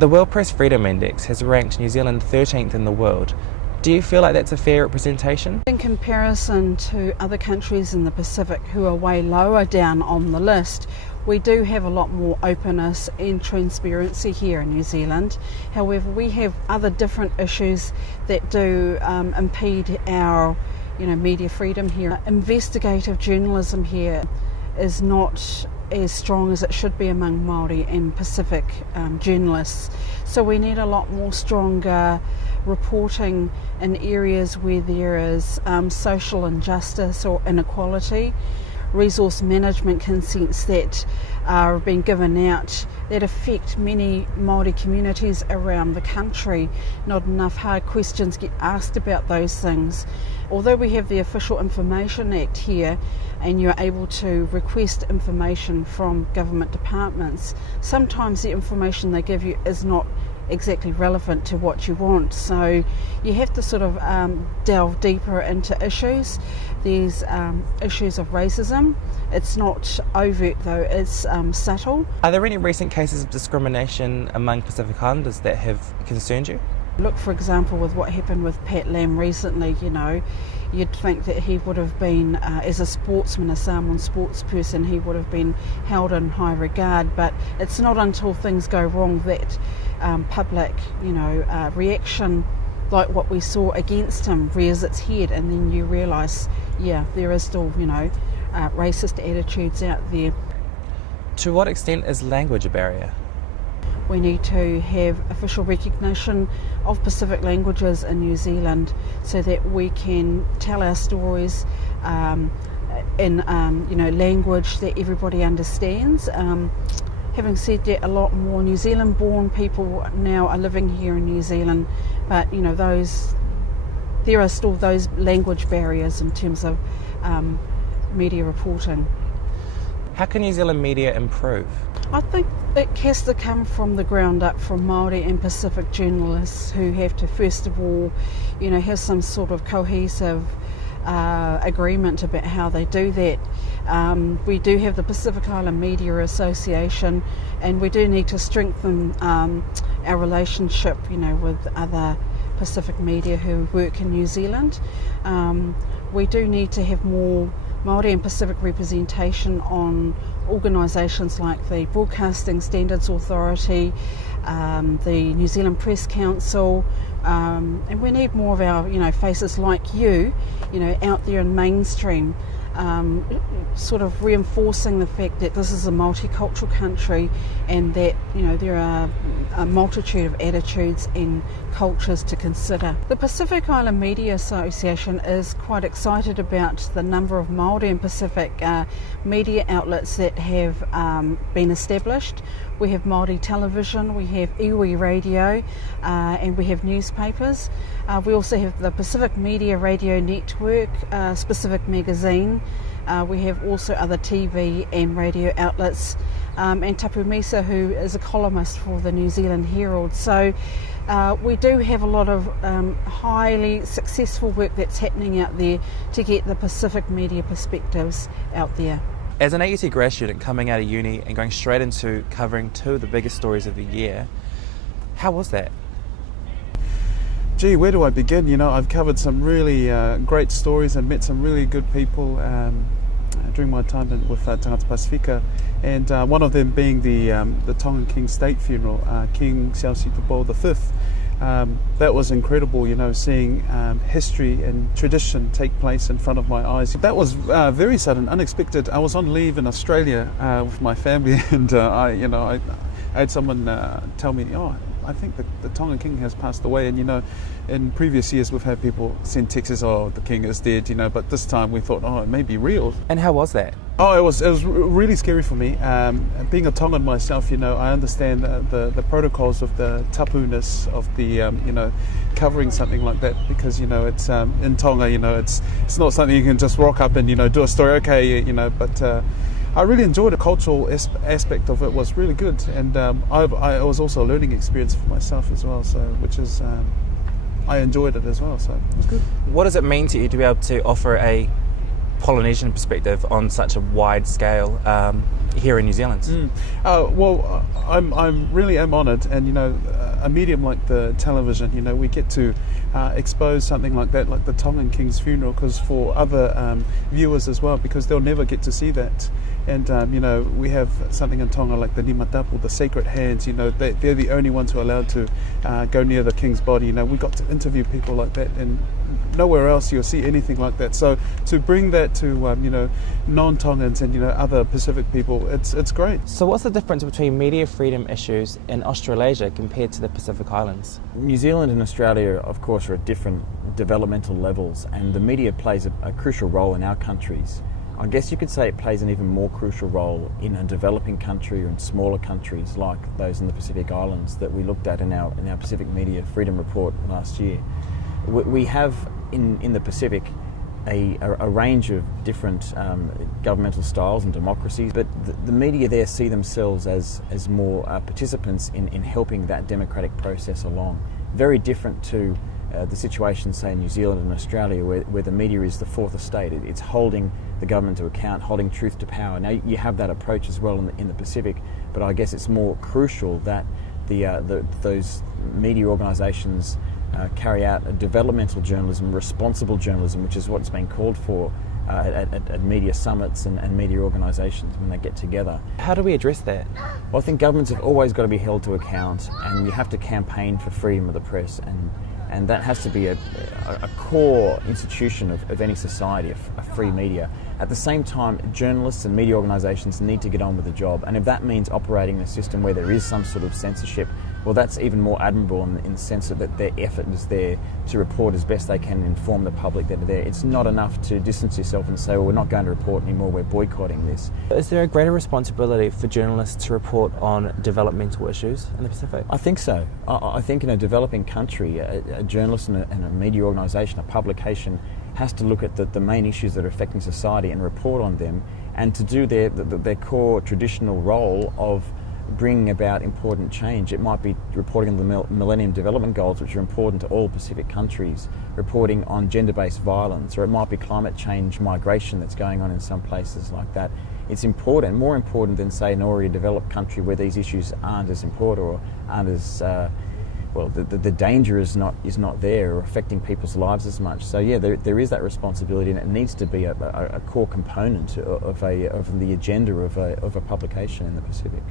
The World Press Freedom Index has ranked New Zealand 13th in the world. Do you feel like that's a fair representation? In comparison to other countries in the Pacific who are way lower down on the list, we do have a lot more openness and transparency here in New Zealand. However, we have other different issues that do impede our media freedom here. Investigative journalism here is not as strong as it should be among Māori and Pacific journalists. So we need a lot more stronger reporting in areas where there is social injustice or inequality, resource management consents that are being given out that affect many Māori communities around the country. Not enough hard questions get asked about those things. Although we have the Official Information Act here and you're able to request information from government departments, sometimes the information they give you is not exactly relevant to what you want. So you have to sort of delve deeper into issues. There's issues of racism. It's not overt though, it's subtle. Are there any recent cases of discrimination among Pacific Islanders that have concerned you? Look, for example, with what happened with Pat Lam recently, you'd think that he would have been, as a sportsman, a Samoan sports person, he would have been held in high regard, but it's not until things go wrong that public, reaction like what we saw against him rears its head, and then you realise, there is still, racist attitudes out there. To what extent is language a barrier? We need to have official recognition of Pacific languages in New Zealand so that we can tell our stories in language that everybody understands. Having said that, a lot more New Zealand-born people now are living here in New Zealand, but there are still those language barriers in terms of media reporting. How can New Zealand media improve? I think it has to come from the ground up from Māori and Pacific journalists who have to first of all, have some sort of cohesive agreement about how they do that. We do have the Pacific Island Media Association, and we do need to strengthen our relationship, with other Pacific media who work in New Zealand. We do need to have more Māori and Pacific representation on organisations like the Broadcasting Standards Authority, the New Zealand Press Council, and we need more of our faces like you out there in mainstream, sort of reinforcing the fact that this is a multicultural country and that there are a multitude of attitudes and cultures to consider. The Pacific Island Media Association is quite excited about the number of Māori and Pacific media outlets that have been established. We have Māori television, we have iwi radio, and we have newspapers. We also have the Pacific Media Radio Network, Pacific Magazine. We have also other TV and radio outlets, and Tapu Misa, who is a columnist for the New Zealand Herald. So we do have a lot of highly successful work that's happening out there to get the Pacific media perspectives out there. As an AUT grad student coming out of uni and going straight into covering two of the biggest stories of the year, how was that? Gee, where do I begin? I've covered some really great stories and met some really good people during my time with Tangata Pasifika, and one of them being the Tongan King state funeral, King Siausipupo V. That was incredible, seeing history and tradition take place in front of my eyes. That was very sudden, unexpected. I was on leave in Australia with my family, and I had someone tell me, I think the Tongan King has passed away. And in previous years we've had people send texts, the King is dead, but this time we thought, it may be real. And how was that? It was really scary for me. Being a Tongan myself, I understand the protocols of the tapu-ness of the covering something like that, because it's in Tonga, it's not something you can just rock up and do a story, but I really enjoyed the cultural aspect of it. Was really good, and it was also a learning experience for myself as well. So, I enjoyed it as well. So it was good. What does it mean to you to be able to offer a Polynesian perspective on such a wide scale here in New Zealand? Well, I'm really am honoured, and a medium like the television, we get to expose something like that, like the Tongan King's funeral, because for other viewers as well, because they'll never get to see that. And we have something in Tonga like the Nimatapu, the sacred hands. They're the only ones who are allowed to go near the king's body. We got to interview people like that, and nowhere else you'll see anything like that. So to bring that to non-Tongans and other Pacific people, it's great. So what's the difference between media freedom issues in Australasia compared to the Pacific Islands? New Zealand and Australia, of course, are at different developmental levels, and the media plays a crucial role in our countries. I guess you could say it plays an even more crucial role in a developing country or in smaller countries like those in the Pacific Islands that we looked at in our Pacific Media Freedom Report last year. We have in the Pacific a range of different governmental styles and democracies, but the media there see themselves as more participants in helping that democratic process along. Very different to the situation, say, in New Zealand and Australia, where the media is the fourth estate. It's holding the government to account, holding truth to power. Now, you have that approach as well in the Pacific, but I guess it's more crucial that those media organisations carry out a developmental journalism, responsible journalism, which is what's been called for at media summits and media organisations when they get together. How do we address that? Well, I think governments have always got to be held to account, and you have to campaign for freedom of the press, and that has to be a core institution of any society, a free media. At the same time, journalists and media organisations need to get on with the job, and if that means operating a system where there is some sort of censorship, well, that's even more admirable in the sense that their effort is there to report as best they can and inform the public that are there. It's not enough to distance yourself and say, well, we're not going to report anymore, we're boycotting this. Is there a greater responsibility for journalists to report on developmental issues in the Pacific? I think so. I think in a developing country, a journalist and a media organisation, a publication, has to look at the main issues that are affecting society and report on them, and to do their core traditional role of bringing about important change. It might be reporting on the Millennium Development Goals, which are important to all Pacific countries, reporting on gender-based violence, or it might be climate change migration that's going on in some places like that. It's important, more important than, say, an already developed country where these issues aren't as important or aren't as the danger is not there or affecting people's lives as much. So yeah, there is that responsibility, and it needs to be a core component of the agenda of a publication in the Pacific.